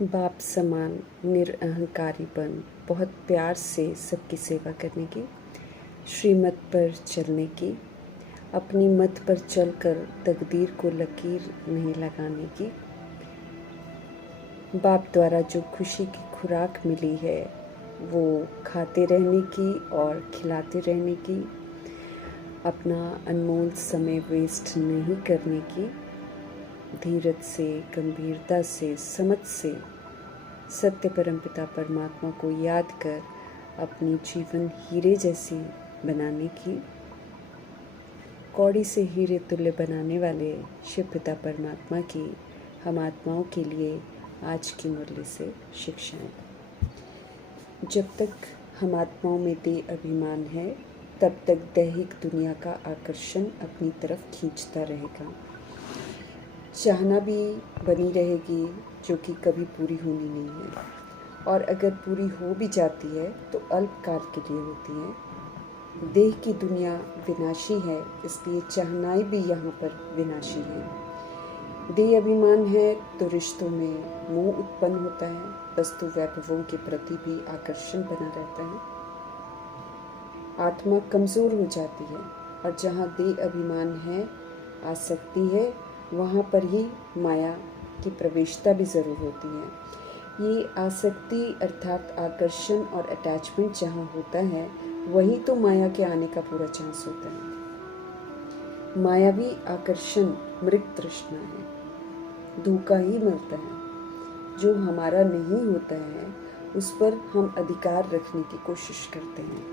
बाप समान निरअहंकारी बन, बहुत प्यार से सबकी सेवा करने की, श्रीमत पर चलने की, अपनी मत पर चलकर तकदीर को लकीर नहीं लगाने की। बाप द्वारा जो खुशी की खुराक मिली है वो खाते रहने की और खिलाते रहने की, अपना अनमोल समय वेस्ट नहीं करने की, धीरज से, गंभीरता से, समझ से सत्य परमपिता परमात्मा को याद कर अपनी जीवन हीरे जैसी बनाने की, कौड़ी से हीरे तुल्य बनाने वाले शिव पिता परमात्मा की हम आत्माओं के लिए आज की मुरली से शिक्षाएं। जब तक हम आत्माओं में देह अभिमान है तब तक दैहिक दुनिया का आकर्षण अपनी तरफ खींचता रहेगा। चाहना भी बनी रहेगी जो कि कभी पूरी होनी नहीं है, और अगर पूरी हो भी जाती है तो अल्पकाल के लिए होती है। देह की दुनिया विनाशी है, इसलिए चाहनाएं भी यहाँ पर विनाशी हैं। देह अभिमान है तो रिश्तों में मोह उत्पन्न होता है, वस्तु वैभवों के प्रति भी आकर्षण बना रहता है। आत्मा कमज़ोर हो जाती है और जहाँ देह अभिमान है, आसक्ति है, वहाँ पर ही माया की प्रवेशता भी ज़रूर होती है। ये आसक्ति अर्थात आकर्षण और अटैचमेंट जहाँ होता है वहीं तो माया के आने का पूरा चांस होता है। मायावी आकर्षण मृग तृष्णा है, धोखा ही मिलता है। जो हमारा नहीं होता है उस पर हम अधिकार रखने की कोशिश करते हैं,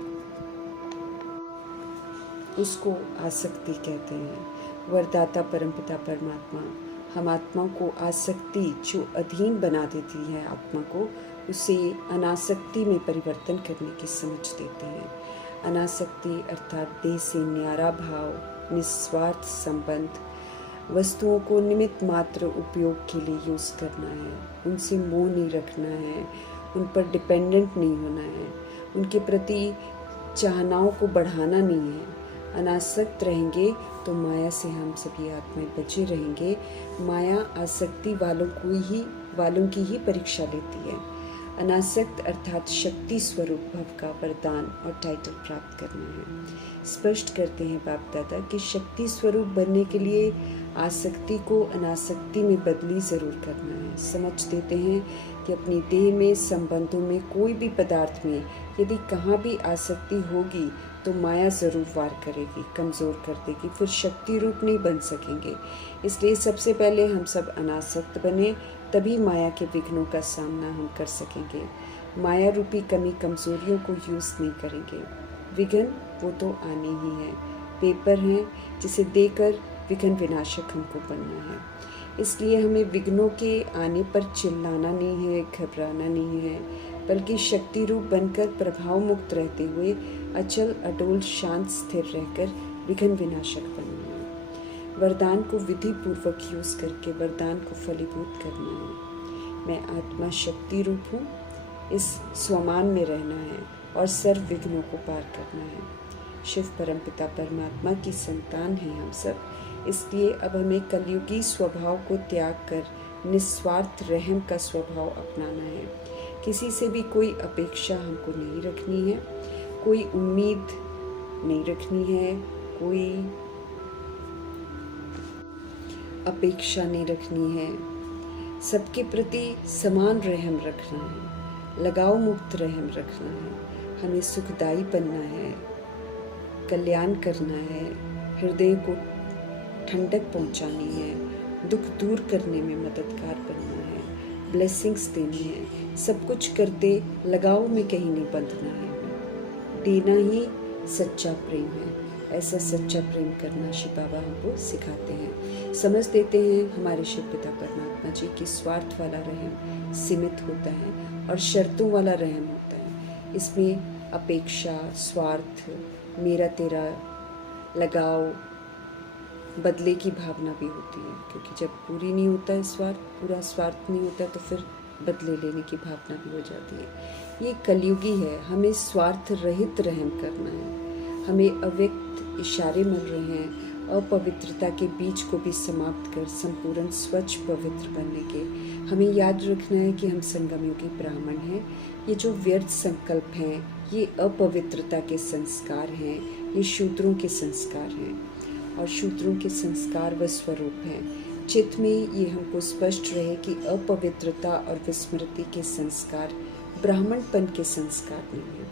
उसको आसक्ति कहते हैं। वरदाता परमपिता परमात्मा हम आत्मा को आसक्ति जो अधीन बना देती है आत्मा को, उसे अनासक्ति में परिवर्तन करने की समझ देते हैं। अनासक्ति अर्थात देह से न्यारा भाव, निस्वार्थ संबंध, वस्तुओं को निमित्त मात्र उपयोग के लिए यूज़ करना है, उनसे मोह नहीं रखना है, उन पर डिपेंडेंट नहीं होना है, उनके प्रति चाहनाओं को बढ़ाना नहीं है। अनासक्त रहेंगे तो माया से हम सभी आत्माएं बचे रहेंगे। माया आसक्ति वालों की ही परीक्षा लेती है। अनासक्त अर्थात शक्ति स्वरूप भव का वरदान और टाइटल प्राप्त करना है। स्पष्ट करते हैं बाप दादा कि शक्ति स्वरूप बनने के लिए आसक्ति को अनासक्ति में बदली ज़रूर करना है। समझ देते हैं कि अपनी देह में, संबंधों में, कोई भी पदार्थ में यदि कहाँ भी आसक्ति होगी तो माया ज़रूर वार करेगी, कमज़ोर कर देगी, फिर शक्ति रूप नहीं बन सकेंगे। इसलिए सबसे पहले हम सब अनासक्त बने, तभी माया के विघ्नों का सामना हम कर सकेंगे। माया रूपी कमी कमज़ोरियों को यूज़ नहीं करेंगे। विघ्न वो तो आने ही है, पेपर हैं जिसे देकर विघ्न विनाशक हमको बनना है। इसलिए हमें विघ्नों के आने पर चिल्लाना नहीं है, घबराना नहीं है, बल्कि शक्ति रूप बनकर प्रभाव मुक्त रहते हुए अचल अडोल शांत स्थिर रहकर विघ्न विनाशक बनना है। वरदान को विधि पूर्वक यूज़ करके वरदान को फलीभूत करना है। मैं आत्मा शक्ति रूप हूँ, इस स्वमान में रहना है और सर्व विघ्नों को पार करना है। शिव परमपिता परमात्मा की संतान हैं हम सब, इसलिए अब हमें कलयुगी स्वभाव को त्याग कर निस्वार्थ रहम का स्वभाव अपनाना है। किसी से भी कोई अपेक्षा हमको नहीं रखनी है, कोई उम्मीद नहीं रखनी है, कोई अपेक्षा नहीं रखनी है। सबके प्रति समान रहम रखना है, लगाव मुक्त रहम रखना है। हमें सुखदायी बनना है, कल्याण करना है, हृदय को ठंडक पहुंचानी है, दुख दूर करने में मददगार बनना है, ब्लेसिंग्स देनी है। सब कुछ करते लगाव में कहीं नहीं बंधना है। देना ही सच्चा प्रेम है। ऐसा सच्चा प्रेम करना शिव बाबा हमको सिखाते हैं। समझ देते हैं हमारे शिव पिता परमात्मा जी की स्वार्थ वाला रहम सीमित होता है और शर्तों वाला रहम होता है। इसमें अपेक्षा, स्वार्थ, मेरा तेरा, लगाव, बदले की भावना भी होती है, क्योंकि जब पूरी नहीं होता है स्वार्थ, पूरा स्वार्थ नहीं होता है तो फिर बदले लेने की भावना भी हो जाती है। ये कलयुगी है, हमें स्वार्थ रहित रहम करना है। हमें अव्यक्त इशारे मिल रहे हैं, अपवित्रता के बीज को भी समाप्त कर संपूर्ण स्वच्छ पवित्र बनने के। हमें याद रखना है कि हम संगम युगी ब्राह्मण हैं। ये जो व्यर्थ संकल्प हैं, ये अपवित्रता के संस्कार हैं, ये शूद्रों के संस्कार हैं और शूद्रों के संस्कार व स्वरूप हैं। चित्त में ये हमको स्पष्ट रहे कि अपवित्रता और विस्मृति के संस्कार ब्राह्मणपन के संस्कार नहीं हैं।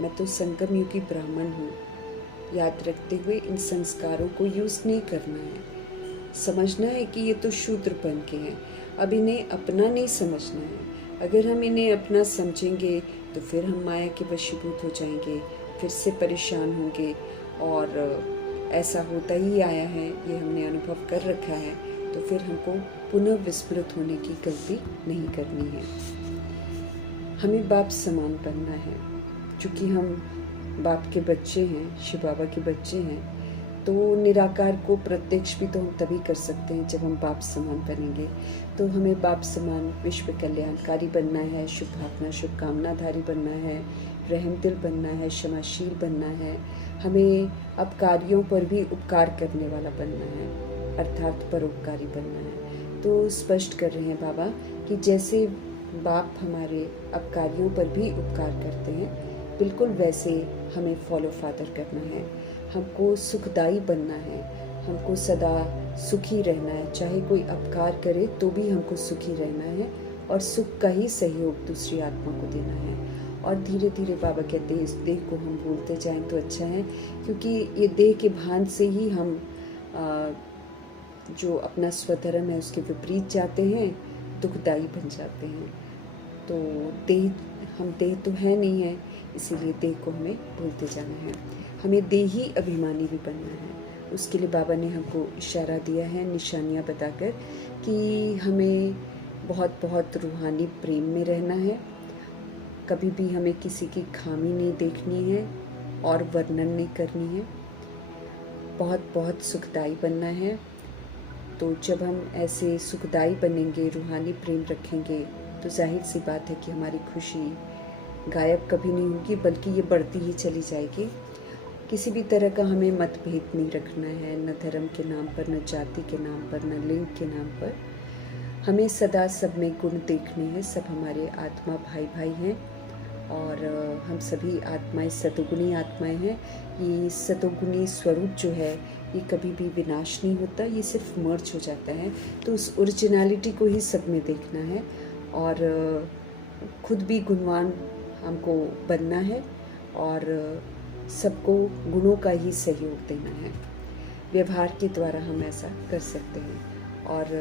मैं तो संगम युगी ब्राह्मण हूँ। याद रखते हुए इन संस्कारों को यूज़ नहीं करना है। समझना है कि ये तो शूद्रपन के हैं, अब इन्हें अपना नहीं समझना है। अगर हम इन्हें अपना समझेंगे तो फिर हम माया के वशीभूत हो जाएंगे, फिर से परेशान होंगे और ऐसा होता ही आया है, ये हमने अनुभव कर रखा है। तो फिर हमको पुनः विस्मृत होने की गलती नहीं करनी है। हमें बाप समान बनना है। चूँकि हम बाप के बच्चे हैं, शिव बाबा के बच्चे हैं, तो निराकार को प्रत्यक्ष भी तो हम तभी कर सकते हैं जब हम बाप समान बनेंगे। तो हमें बाप समान विश्व कल्याणकारी बनना है, शुभ भावना शुभकामनाधारी बनना है, रहम दिल बनना है, क्षमाशील बनना है। हमें अपकारियों पर भी उपकार करने वाला बनना है, अर्थात परोपकारी बनना है। तो स्पष्ट कर रहे हैं बाबा कि जैसे बाप हमारे अपकारियों पर भी उपकार करते हैं, बिल्कुल वैसे हमें फॉलो फादर करना है। हमको सुखदाई बनना है, हमको सदा सुखी रहना है। चाहे कोई अपकार करे तो भी हमको सुखी रहना है और सुख का ही सहयोग दूसरी आत्मा को देना है। और धीरे धीरे बाबा कहते हैं इस देह को हम भूलते जाएं तो अच्छा है, क्योंकि ये देह के भान से ही हम जो अपना स्वधर्म है उसके विपरीत जाते हैं, दुखदाई बन जाते हैं। तो हम देह तो है नहीं है, इसीलिए देह को हमें भूलते जाना है। हमें देही अभिमानी भी बनना है। उसके लिए बाबा ने हमको इशारा दिया है, निशानियाँ बताकर, कि हमें बहुत बहुत रूहानी प्रेम में रहना है। कभी भी हमें किसी की खामी नहीं देखनी है और वर्णन नहीं करनी है। बहुत बहुत सुखदाई बनना है। तो जब हम ऐसे सुखदाई बनेंगे, रूहानी प्रेम रखेंगे, तो जाहिर सी बात है कि हमारी खुशी गायब कभी नहीं होगी, बल्कि ये बढ़ती ही चली जाएगी। किसी भी तरह का हमें मतभेद नहीं रखना है, न धर्म के नाम पर, न जाति के नाम पर, न लिंग के नाम पर। हमें सदा सब में गुण देखने हैं। सब हमारे आत्मा भाई भाई हैं और हम सभी आत्माएं सतोगुणी आत्माएं हैं। ये सतोगुणी स्वरूप जो है ये कभी भी विनाश नहीं होता, ये सिर्फ मर्ज हो जाता है। तो उस ओरिजिनलिटी को ही सब में देखना है और खुद भी गुणवान हमको बनना है और सबको गुणों का ही सहयोग देना है। व्यवहार के द्वारा हम ऐसा कर सकते हैं और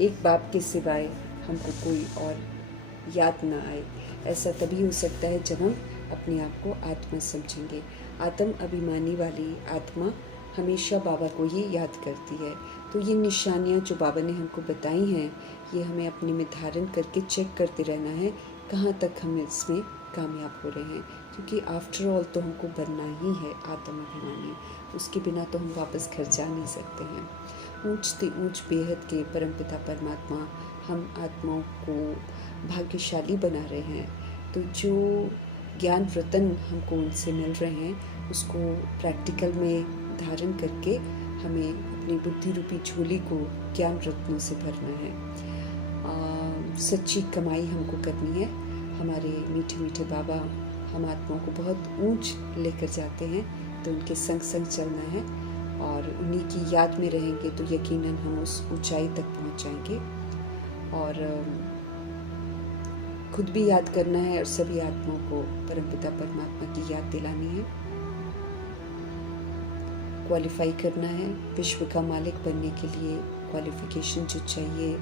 एक बाप के सिवाय हमको कोई और याद ना आए। ऐसा तभी हो सकता है जब हम अपने आप को आत्मा समझेंगे। आत्म अभिमानी वाली आत्मा हमेशा बाबा को ही याद करती है। तो ये निशानियाँ जो बाबा ने हमको बताई हैं, ये हमें अपने में धारण करके चेक करते रहना है कहाँ तक हम इसमें कामयाब हो रहे हैं, क्योंकि आफ्टर ऑल तो हमको बनना ही है आत्म अभिमानी। उसके बिना तो हम वापस घर जा नहीं सकते हैं। ऊंच से ऊंच बेहद के परमपिता परमात्मा हम आत्माओं को भाग्यशाली बना रहे हैं। तो जो ज्ञान रतन हमको उनसे मिल रहे हैं, उसको प्रैक्टिकल में धारण करके हमें अपनी बुद्धि रूपी झोली को ज्ञान रत्नों से भरना है। सच्ची कमाई हमको करनी है। हमारे मीठे मीठे बाबा हम आत्माओं को बहुत ऊंच लेकर जाते हैं, तो उनके संग संग चलना है और उन्हीं की याद में रहेंगे तो यकीनन हम उस ऊंचाई तक पहुंच जाएंगे। और खुद भी याद करना है और सभी आत्माओं को परमपिता परमात्मा की याद दिलानी है। क्वालिफाई करना है। विश्व का मालिक बनने के लिए क्वालिफिकेशन जो चाहिए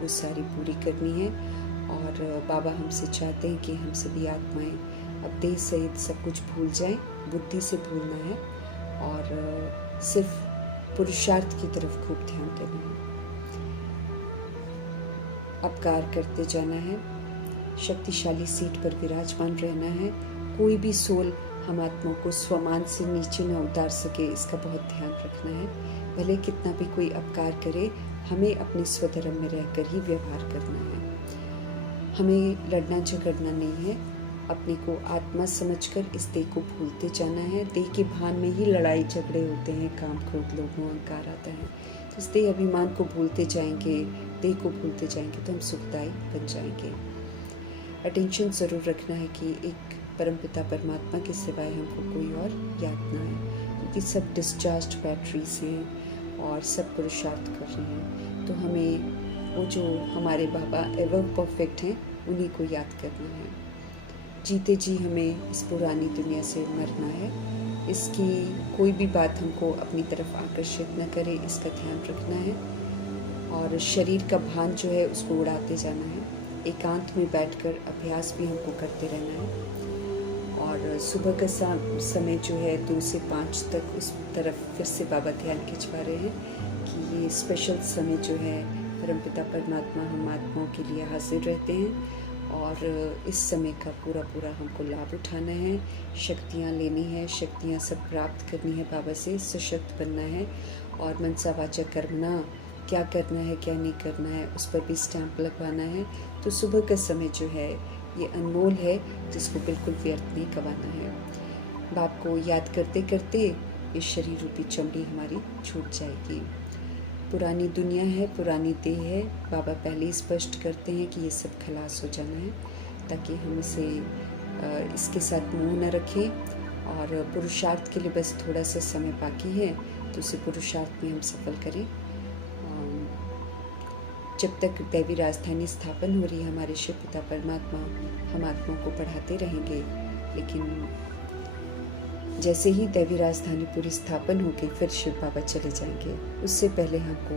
वो सारी पूरी करनी है। और बाबा हमसे चाहते हैं कि हम सभी आत्माएं अब देह सहित सब कुछ भूल जाएं, बुद्धि से भूलना है और सिर्फ पुरुषार्थ की तरफ खूब ध्यान देना है। अपकार करते जाना है, शक्तिशाली सीट पर विराजमान रहना है। कोई भी सोल हम आत्माओं को स्वमान से नीचे न उतार सके, इसका बहुत ध्यान रखना है। भले कितना भी कोई अपकार करे, हमें अपने स्वधर्म में रहकर ही व्यवहार करना है। हमें लड़ना झगड़ना नहीं है, अपने को आत्मा समझकर इस देह को भूलते जाना है। देह के भान में ही लड़ाई झगड़े होते हैं, काम क्रोध लोभ मोह अहंकार आता है। तो इस देह अभिमान को भूलते जाएंगे, देह को भूलते जाएंगे तो हम सुखदायी बन जाएंगे। अटेंशन ज़रूर रखना है कि एक परमपिता परमात्मा के सिवाय हमको कोई और याद ना है, क्योंकि सब डिस्चार्ज्ड बैटरीज हैं और सब पुरुषार्थ कर रहे हैं। तो हमें वो जो हमारे बाबा एवर परफेक्ट हैं उन्हीं को याद करना है। जीते जी हमें इस पुरानी दुनिया से मरना है। इसकी कोई भी बात हमको अपनी तरफ आकर्षित न करे, इसका ध्यान रखना है। और शरीर का भान जो है उसको उड़ाते जाना है। एकांत में बैठकर अभ्यास भी हमको करते रहना है। और सुबह का समय जो है 2 से 5 तक उस तरफ फिर से बाबा ध्यान खिंचवा रहे हैं कि ये स्पेशल समय जो है परमपिता परमात्मा हम आत्माओं के लिए हाजिर रहते हैं। और इस समय का पूरा हमको लाभ उठाना है, शक्तियाँ लेनी है, शक्तियाँ सब प्राप्त करनी है, बाबा से सशक्त बनना है। और मनसा वाचा कर्मणा, क्या करना है क्या नहीं करना है उस पर भी स्टैंप लगवाना है। तो सुबह का समय जो है ये अनमोल है, जिसको बिल्कुल व्यर्थ नहीं गंवाना है। बाप को याद करते करते ये शरीर रूपी चमड़ी हमारी छूट जाएगी। पुरानी दुनिया है, पुरानी देह है। बाबा पहले ही स्पष्ट करते हैं कि ये सब खलास हो जाना है, ताकि हम इसे इसके साथ मुँह न रखें। और पुरुषार्थ के लिए बस थोड़ा सा समय बाकी है, तो उसे पुरुषार्थ में हम सफल करें। जब तक दैवी राजधानी स्थापन हो रही है हमारे शिव पिता परमात्मा हम आत्माओं को पढ़ाते रहेंगे। लेकिन जैसे ही दैवी राजधानी पूरी स्थापन होगी फिर शिव बाबा चले जाएंगे। उससे पहले हमको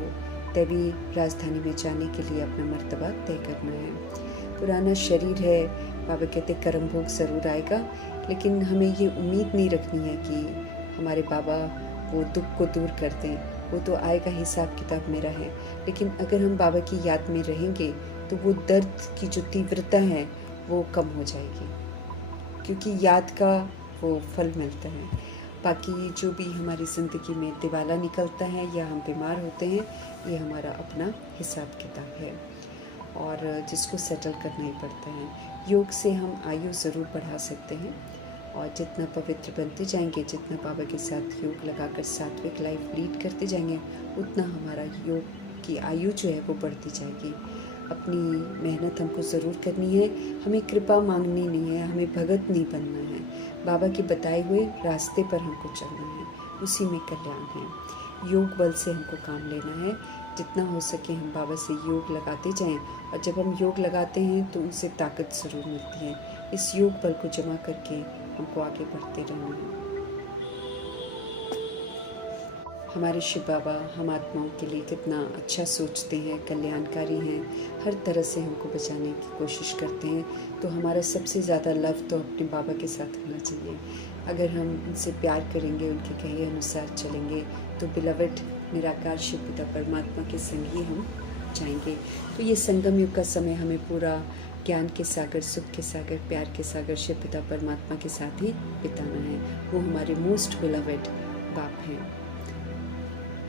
दैवी राजधानी में जाने के लिए अपना मर्तबा तय करना है। पुराना शरीर है, बाबा कहते कर्म भोग ज़रूर आएगा, लेकिन हमें ये उम्मीद नहीं रखनी है कि हमारे बाबा वो दुख को दूर कर दें। वो तो आएगा, हिसाब किताब मेरा है। लेकिन अगर हम बाबा की याद में रहेंगे तो वो दर्द की जो तीव्रता है वो कम हो जाएगी, क्योंकि याद का वो फल मिलता है। बाकी जो भी हमारी ज़िंदगी में दिवाला निकलता है या हम बीमार होते हैं, ये हमारा अपना हिसाब किताब है और जिसको सेटल करना ही पड़ता है। योग से हम आयु ज़रूर बढ़ा सकते हैं और जितना पवित्र बनते जाएंगे, जितना बाबा के साथ योग लगाकर सात्विक लाइफ लीड करते जाएंगे, उतना हमारा योग की आयु जो है वो बढ़ती जाएगी। अपनी मेहनत हमको ज़रूर करनी है, हमें कृपा मांगनी नहीं है, हमें भगत नहीं बनना है। बाबा के बताए हुए रास्ते पर हमको चलना है, उसी में कल्याण है। योग बल से हमको काम लेना है। जितना हो सके हम बाबा से योग लगाते जाएं, और जब हम योग लगाते हैं तो उनसे ताकत ज़रूर मिलती है। इस योग बल को जमा करके हमको आगे बढ़ते रहना है। हमारे शिव बाबा हम आत्माओं के लिए कितना अच्छा सोचते हैं, कल्याणकारी हैं, हर तरह से हमको बचाने की कोशिश करते हैं। तो हमारा सबसे ज़्यादा लव तो अपने बाबा के साथ होना चाहिए। अगर हम उनसे प्यार करेंगे, उनके कहे अनुसार चलेंगे, तो बिलवड निराकार शिव पिता परमात्मा के संग ही हम जाएंगे। तो ये संगम युग का समय हमें पूरा ज्ञान के सागर, सुख के सागर, प्यार के सागर शिव पिता परमात्मा के साथ ही बिताना है। वो हमारे मोस्ट बिलवड बाप हैं।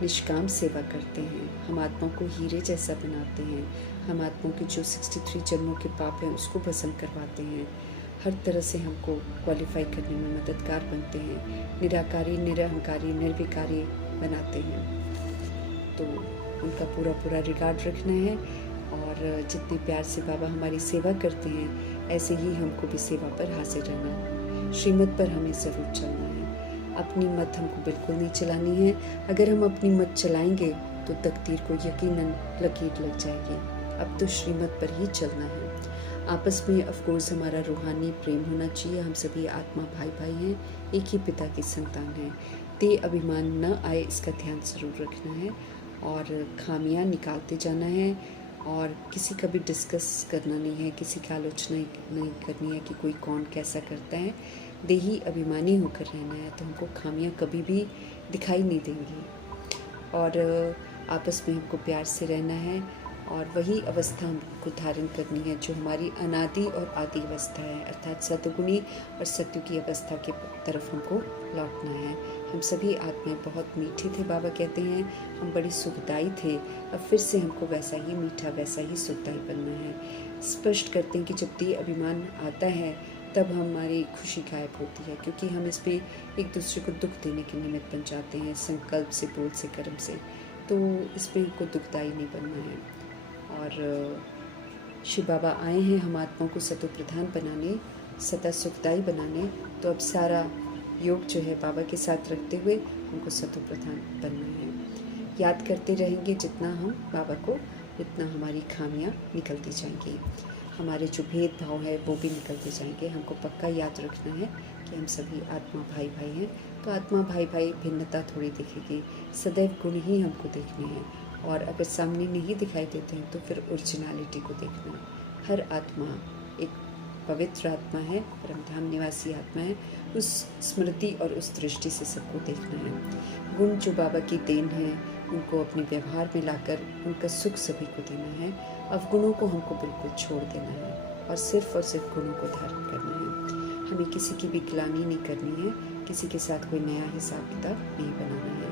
निष्काम सेवा करते हैं, हम आत्माओं को हीरे जैसा बनाते हैं। हम आत्माओं के जो 63 जन्मों के पाप हैं उसको भस्म करवाते हैं। हर तरह से हमको क्वालिफाई करने में मददगार बनते हैं। निराकारी, निरहंकारी, निर्विकारी बनाते हैं। तो उनका पूरा रिगार्ड रखना है। और जितने प्यार से बाबा हमारी सेवा करते हैं, ऐसे ही हमको भी सेवा पर हाजिर रहना है। श्रीमत पर हमें ज़रूर चलना है। अपनी मत हमको बिल्कुल नहीं चलानी है। अगर हम अपनी मत चलाएंगे तो तकदीर को यकीनन लकीर लग जाएगी। अब तो श्रीमत पर ही चलना है। आपस में ऑफकोर्स हमारा रूहानी प्रेम होना चाहिए। हम सभी आत्मा भाई भाई हैं, एक ही पिता की संतान हैं। ते अभिमान न आए, इसका ध्यान ज़रूर रखना है और खामियां निकालते जाना है। और किसी का भी डिस्कस करना नहीं है, किसी की आलोचना नहीं करनी है कि कोई कौन कैसा करता है। देही अभिमानी होकर रहना है, तो हमको खामियां कभी भी दिखाई नहीं देंगी। और आपस में हमको प्यार से रहना है और वही अवस्था हमको धारण करनी है जो हमारी अनादि और आदि अवस्था है, अर्थात सतगुणी और सत्युगी की अवस्था के तरफ हमको लौटना है। हम सभी आत्माएं बहुत मीठे थे, बाबा कहते हैं हम बड़ी सुखदायी थे। अब फिर से हमको वैसा ही मीठा, वैसा ही सुखदायी बनना है। स्पष्ट करते हैं कि जब देह अभिमान आता है तब हमारी खुशी गायब होती है, क्योंकि हम इसमें एक दूसरे को दुख देने के निमित्त बन जाते हैं, संकल्प से, बोल से, कर्म से। तो इसमें हमको दुखदाई नहीं बनना है। और शिव बाबा आए हैं हम आत्माओं को सतो प्रधान बनाने, सदा सुखदाई बनाने। तो अब सारा योग जो है बाबा के साथ रखते हुए हमको सतो प्रधान बनना है। याद करते रहेंगे जितना हम बाबा को, उतना हमारी खामियां निकलती जाएंगी, हमारे जो भेदभाव है वो भी निकलते जाएंगे। हमको पक्का याद रखना है कि हम सभी आत्मा भाई भाई हैं। तो आत्मा भाई भाई भिन्नता थोड़ी दिखेगी, सदैव गुण ही हमको देखने हैं। और अगर सामने नहीं दिखाई देते हैं तो फिर ओरिजिनलिटी को देखना है। हर आत्मा एक पवित्र आत्मा है, परमधाम निवासी आत्मा है। उस स्मृति और उस दृष्टि से सबको देखना है। गुण जो बाबा की देन है उनको अपने व्यवहार में लाकर उनका सुख सभी को देना है। अवगुणों को हमको बिल्कुल छोड़ देना है और सिर्फ गुणों को धारण करना है। हमें किसी की भी ग्लानि नहीं करनी है, किसी के साथ कोई नया हिसाब किताब नहीं बनाना है।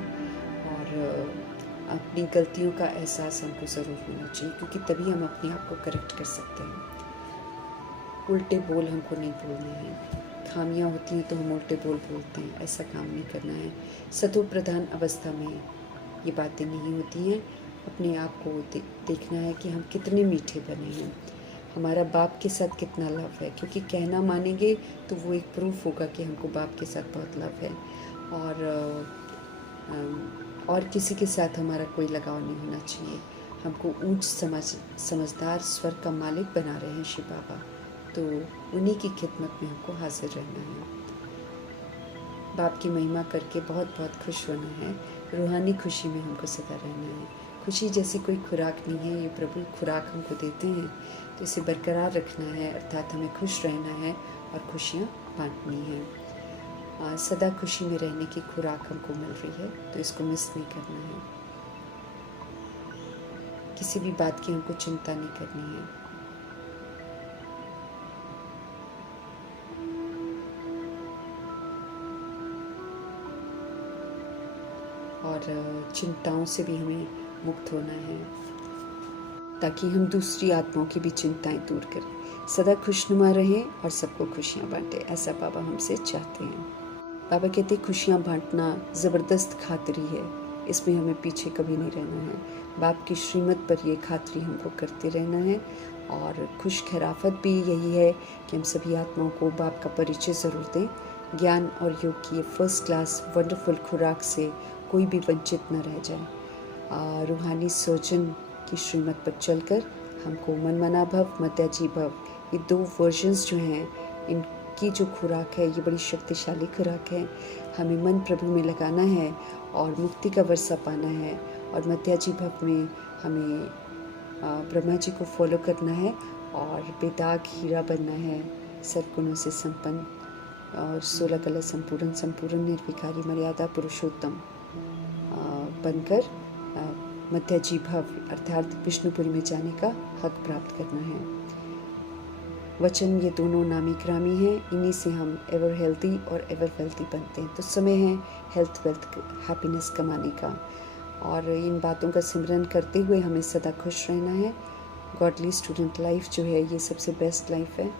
और अपनी गलतियों का एहसास हमको ज़रूर होना चाहिए, क्योंकि तभी हम अपने आप को करेक्ट कर सकते हैं। उल्टे बोल हमको नहीं बोलने हैं। खामियां होती हैं तो हम उल्टे बोल बोलते हैं, ऐसा काम नहीं करना है। सतो प्रधान अवस्था में ये बातें नहीं होती हैं। अपने आप को देखना है कि हम कितने मीठे बने हैं, हमारा बाप के साथ कितना लव है। क्योंकि कहना मानेंगे तो वो एक प्रूफ होगा कि हमको बाप के साथ बहुत लव है। और किसी के साथ हमारा कोई लगाव नहीं होना चाहिए। हमको ऊंच समझदार स्वर्ग का मालिक बना रहे हैं शिव बाबा, तो उन्हीं की खिदमत में हमको हाजिर रहना है। बाप की महिमा करके बहुत बहुत खुश होना है। रूहानी खुशी में हमको सदा रहना है। खुशी जैसी कोई खुराक नहीं है, ये प्रभु खुराक हमको देते हैं, तो इसे बरकरार रखना है। अर्थात हमें खुश रहना है और खुशियाँ बांटनी है। सदा खुशी में रहने की खुराक हमको मिल रही है, तो इसको मिस नहीं करना है। किसी भी बात की हमको चिंता नहीं करनी है। और चिंताओं से भी हमें मुक्त होना है, ताकि हम दूसरी आत्माओं की भी चिंताएं दूर करें। सदा खुशनुमा रहें और सबको खुशियाँ बांटें, ऐसा बाबा हमसे चाहते हैं। बाबा कहते हैं खुशियाँ बांटना ज़बरदस्त खातरी है, इसमें हमें पीछे कभी नहीं रहना है। बाप की श्रीमत पर ये खातरी हमको करते रहना है। और खुश खैराफत भी यही है कि हम सभी आत्माओं को बाप का परिचय ज़रूर दें। ज्ञान और योग की ये फर्स्ट क्लास वंडरफुल खुराक से कोई भी वंचित न रह जाए। रूहानी सर्जन की श्रीमत पर चलकर हमको मनमना भव, मत्याजी भव, ये 2 वर्जन्स जो हैं, इनकी जो खुराक है ये बड़ी शक्तिशाली खुराक है। हमें मन प्रभु में लगाना है और मुक्ति का वर्षा पाना है। और मत्याजी भव में हमें ब्रह्मा जी को फॉलो करना है और बेदाग हीरा बनना है, सद्गुणों से संपन्न और 16 कला संपूर्ण निर्विकारी मर्यादा पुरुषोत्तम बनकर मध्याजी भव अर्थात विष्णुपुरी में जाने का हक प्राप्त करना है। वचन ये दोनों नामी ग्रामी हैं, इन्हीं से हम एवर हेल्दी और एवर वेल्थी बनते हैं। तो समय है हेल्थ, वेल्थ, हैप्पीनेस कमाने का। और इन बातों का सिमरन करते हुए हमें सदा खुश रहना है। गॉडली स्टूडेंट लाइफ जो है ये सबसे बेस्ट लाइफ है।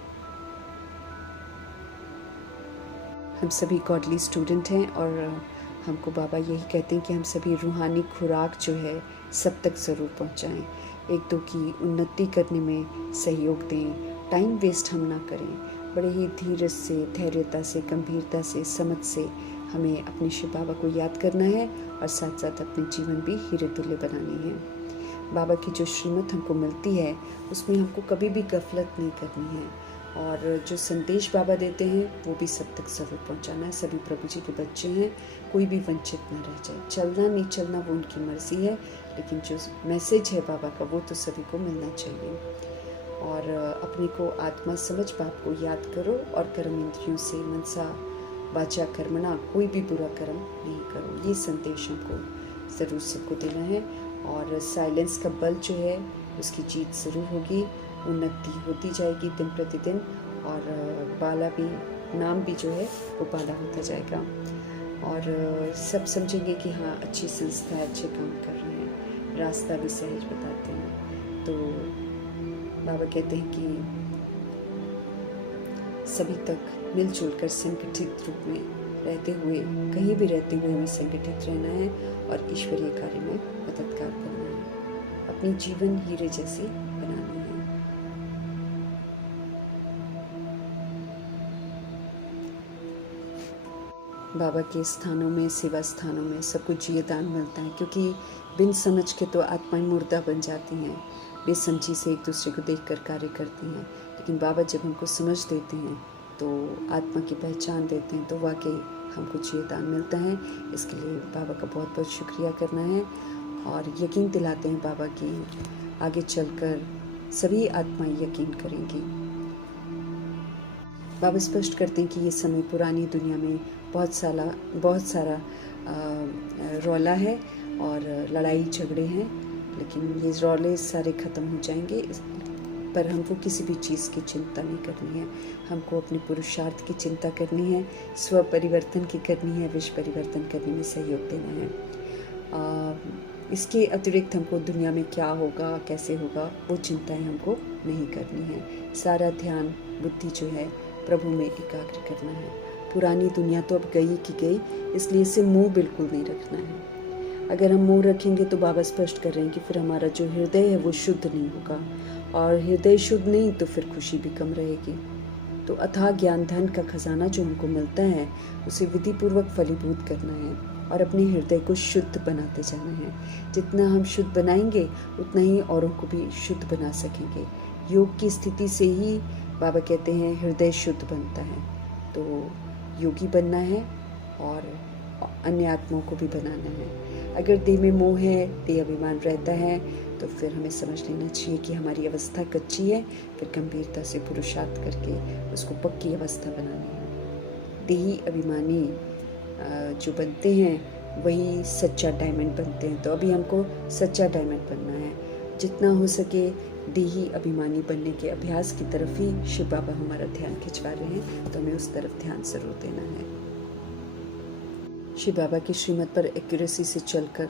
हम सभी गॉडली स्टूडेंट हैं और हमको बाबा यही कहते हैं कि हम सभी रूहानी खुराक जो है सब तक ज़रूर पहुंचाएं। एक दो की उन्नति करने में सहयोग दें। टाइम वेस्ट हम ना करें। बड़े ही धीरज से, धैर्यता से, गंभीरता से, समझ से हमें अपने शिव बाबा को याद करना है और साथ साथ अपने जीवन भी हीरे तुल्य बनानी है। बाबा की जो श्रीमत हमको मिलती है उसमें हमको कभी भी गफलत नहीं करनी है। और जो संदेश बाबा देते हैं वो भी सब तक ज़रूर पहुंचाना है। सभी प्रभु जी के बच्चे हैं, कोई भी वंचित ना रह जाए। चलना नहीं चलना वो उनकी मर्जी है, लेकिन जो मैसेज है बाबा का वो तो सभी को मिलना चाहिए। और अपने को आत्मा समझ बाप को याद करो और कर्म इंद्रियों से मनसा वाचा कर्मणा कोई भी बुरा कर्म नहीं करो। ये संदेश हमको ज़रूर सबको देना है। और साइलेंस का बल जो है उसकी जीत ज़रूर होगी, उन्नति होती जाएगी दिन प्रतिदिन। और बाला भी, नाम भी जो है वो बाला होता जाएगा। और सब समझेंगे कि हाँ अच्छी संस्था है, अच्छे काम कर रहे हैं, रास्ता भी सहज बताते हैं। तो बाबा कहते हैं कि सभी तक मिलजुल कर संगठित रूप में रहते हुए, कहीं भी रहते हुए हमें संगठित रहना है और ईश्वरीय कार्य में मददगार करना है, अपनी जीवन हीरे जैसे बनाना है। बाबा के स्थानों में, सेवा स्थानों में सब कुछ ये दान मिलता है, क्योंकि बिन समझ के तो आत्माएं मुर्दा बन जाती हैं, बेसमझी से एक दूसरे को देखकर कार्य करती हैं। लेकिन बाबा जब हमको समझ देते हैं, तो आत्मा की पहचान देते हैं, तो वाकई हमको ये दान मिलता है। इसके लिए बाबा का बहुत बहुत शुक्रिया करना है और यकीन दिलाते हैं बाबा की आगे चलकर सभी आत्माएं यकीन करेंगी। बाबा स्पष्ट करते हैं कि ये समय पुरानी दुनिया में बहुत सारा रौला है और लड़ाई झगड़े हैं, लेकिन ये रौले सारे ख़त्म हो जाएंगे। पर हमको किसी भी चीज़ की चिंता नहीं करनी है, हमको अपने पुरुषार्थ की चिंता करनी है, स्व परिवर्तन की करनी है, विश्व परिवर्तन करने में सहयोग देना है। इसके अतिरिक्त हमको दुनिया में क्या होगा, कैसे होगा, वो चिंताएं हमको नहीं करनी है। सारा ध्यान बुद्धि जो है प्रभु में एकाग्र करना है। पुरानी दुनिया तो अब गई की गई, इसलिए इसे मोह बिल्कुल नहीं रखना है। अगर हम मोह रखेंगे तो बाबा स्पष्ट कर रहे हैं कि फिर हमारा जो हृदय है वो शुद्ध नहीं होगा, और हृदय शुद्ध नहीं तो फिर खुशी भी कम रहेगी। तो अथाह ज्ञान धन का खजाना जो हमको मिलता है उसे विधि पूर्वक फलीभूत करना है और अपने हृदय को शुद्ध बनाते जाना है। जितना हम शुद्ध बनाएंगे उतना ही औरों को भी शुद्ध बना सकेंगे। योग की स्थिति से ही बाबा कहते हैं हृदय शुद्ध बनता है। तो योगी बनना है और अन्य आत्माओं को भी बनाना है। अगर देह में मोह है, देह अभिमान रहता है, तो फिर हमें समझ लेना चाहिए कि हमारी अवस्था कच्ची है, फिर गंभीरता से पुरुषार्थ करके उसको पक्की अवस्था बनानी है। देही अभिमानी जो बनते हैं वही सच्चा डायमंड बनते हैं। तो अभी हमको सच्चा डायमंड बनना है। जितना हो सके देही अभिमानी बनने के अभ्यास की तरफ ही शिव बाबा हमारा ध्यान खिंचवा रहे हैं, तो हमें उस तरफ ध्यान जरूर देना है। शिव बाबा की श्रीमत पर एक्यूरेसी से चलकर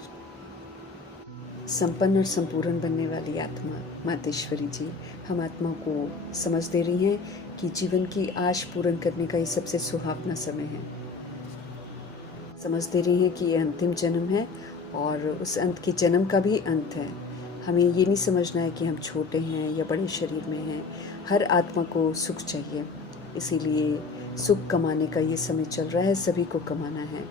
संपन्न और संपूर्ण बनने वाली आत्मा मातेश्वरी जी हम आत्मा को समझ दे रही हैं कि जीवन की आश पूर्ण करने का ये सबसे सुहावना समय है। समझ दे रही हैं कि ये अंतिम जन्म है और उस अंत के जन्म का भी अंत है। हमें ये नहीं समझना है कि हम छोटे हैं या बड़े शरीर में हैं। हर आत्मा को सुख चाहिए, इसीलिए सुख कमाने का ये समय चल रहा है। सभी को कमाना है।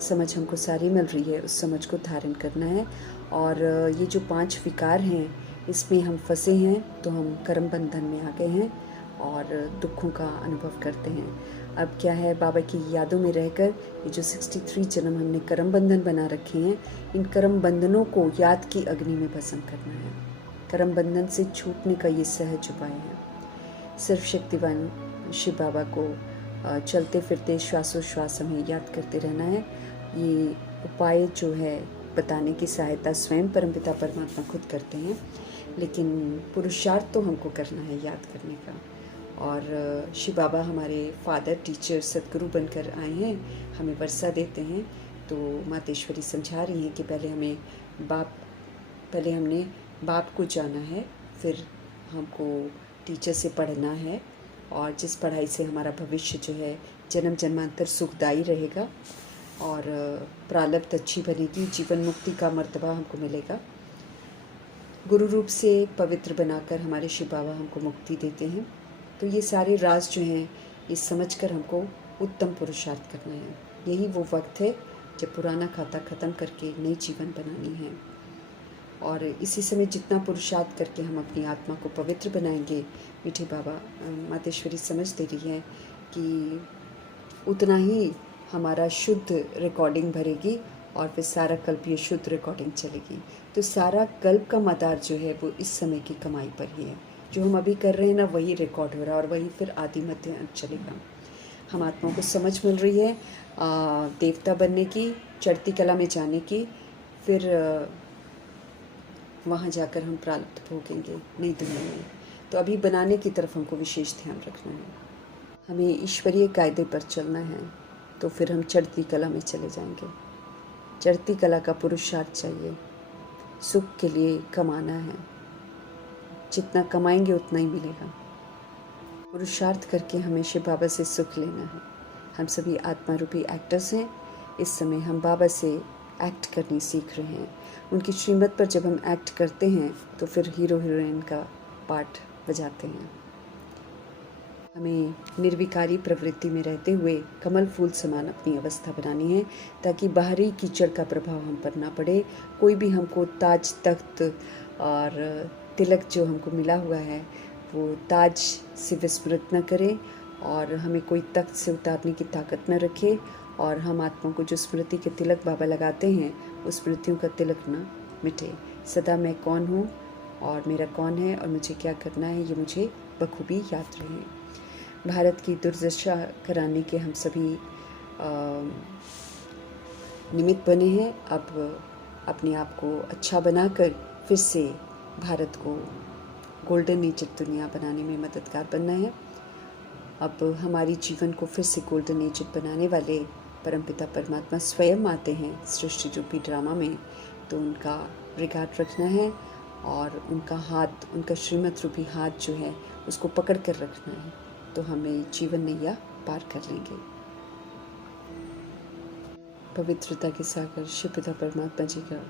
समझ हमको सारी मिल रही है, उस समझ को धारण करना है। और ये जो 5 विकार हैं इसमें हम फंसे हैं, तो हम कर्म बंधन में आ गए हैं और दुखों का अनुभव करते हैं। अब क्या है, बाबा की यादों में रहकर ये जो 63 जन्म हमने कर्म बंधन बना रखे हैं, इन कर्म बंधनों को याद की अग्नि में भस्म करना है। कर्म बंधन से छूटने का ये सहज उपाय है। सर्वशक्तिवान शिव बाबा को चलते फिरते श्वासोश्वास हमें याद करते रहना है। ये उपाय जो है बताने की सहायता स्वयं परमपिता परमात्मा खुद करते हैं, लेकिन पुरुषार्थ तो हमको करना है याद करने का। और शिव बाबा हमारे फादर, टीचर, सदगुरु बनकर आए हैं, हमें वर्षा देते हैं। तो मातेश्वरी समझा रही हैं कि पहले हमने बाप को जाना है, फिर हमको टीचर से पढ़ना है, और जिस पढ़ाई से हमारा भविष्य जो है जन्म जन्मांतर सुखदायी रहेगा और प्रारब्ध अच्छी बनेगी, जीवन मुक्ति का मर्तबा हमको मिलेगा। गुरु रूप से पवित्र बनाकर हमारे शिव बाबा हमको मुक्ति देते हैं। तो ये सारे राज जो हैं ये समझकर हमको उत्तम पुरुषार्थ करना है। यही वो वक्त है जब पुराना खाता ख़त्म करके नई जीवन बनानी है। और इसी समय जितना पुरुषार्थ करके हम अपनी आत्मा को पवित्र बनाएंगे, मीठे बाबा मातेश्वरी समझ दे रही है कि उतना ही हमारा शुद्ध रिकॉर्डिंग भरेगी और फिर सारा कल्प ये शुद्ध रिकॉर्डिंग चलेगी। तो सारा कल्प का मदार जो है वो इस समय की कमाई पर ही है। जो हम अभी कर रहे हैं ना, वही रिकॉर्ड हो रहा है और वही फिर आदि मध्य अंत चलेगा। हम आत्माओं को समझ मिल रही है देवता बनने की, चढ़ती कला में जाने की, फिर वहाँ जाकर हम प्रारब्ध भोगेंगे नई दुनिया में। तो अभी बनाने की तरफ हमको विशेष ध्यान रखना है। हमें ईश्वरीय कायदे पर चलना है, तो फिर हम चढ़ती कला में चले जाएंगे। चढ़ती कला का पुरुषार्थ चाहिए, सुख के लिए कमाना है। जितना कमाएंगे उतना ही मिलेगा। पुरुषार्थ करके हमें शिव बाबा से सुख लेना है। हम सभी आत्मा रूपी एक्टर्स हैं। इस समय हम बाबा से एक्ट करनी सीख रहे हैं। उनकी श्रीमत पर जब हम एक्ट करते हैं तो फिर हीरो हीरोइन का पार्ट बजाते हैं। हमें निर्विकारी प्रवृत्ति में रहते हुए कमल फूल समान अपनी अवस्था बनानी है, ताकि बाहरी कीचड़ का प्रभाव हम पर ना पड़े। कोई भी हमको ताज तख्त और तिलक जो हमको मिला हुआ है वो ताज से विस्मृत न करे, और हमें कोई तख्त से उतारने की ताकत न रखे। और हम आत्मा को जो स्मृति के तिलक बाबा लगाते हैं, उस स्मृतियों का तिलक न मिटे। सदा मैं कौन हूँ और मेरा कौन है और मुझे क्या करना है, ये मुझे बखूबी याद रहे। भारत की दुर्दशा कराने के हम सभी निमित्त बने हैं। अब अपने आप को अच्छा बनाकर फिर से भारत को गोल्डन एज दुनिया बनाने में मददगार बनना है। अब हमारी जीवन को फिर से गोल्डन एज बनाने वाले परमपिता परमात्मा स्वयं आते हैं सृष्टि रूपी ड्रामा में, तो उनका रिगार्ड रखना है और उनका हाथ, उनका श्रीमत रूपी हाथ जो है उसको पकड़ कर रखना है, तो हमें जीवन नैया पार कर लेंगे। पवित्रता के सागर शिव पिता परमात्मा जी का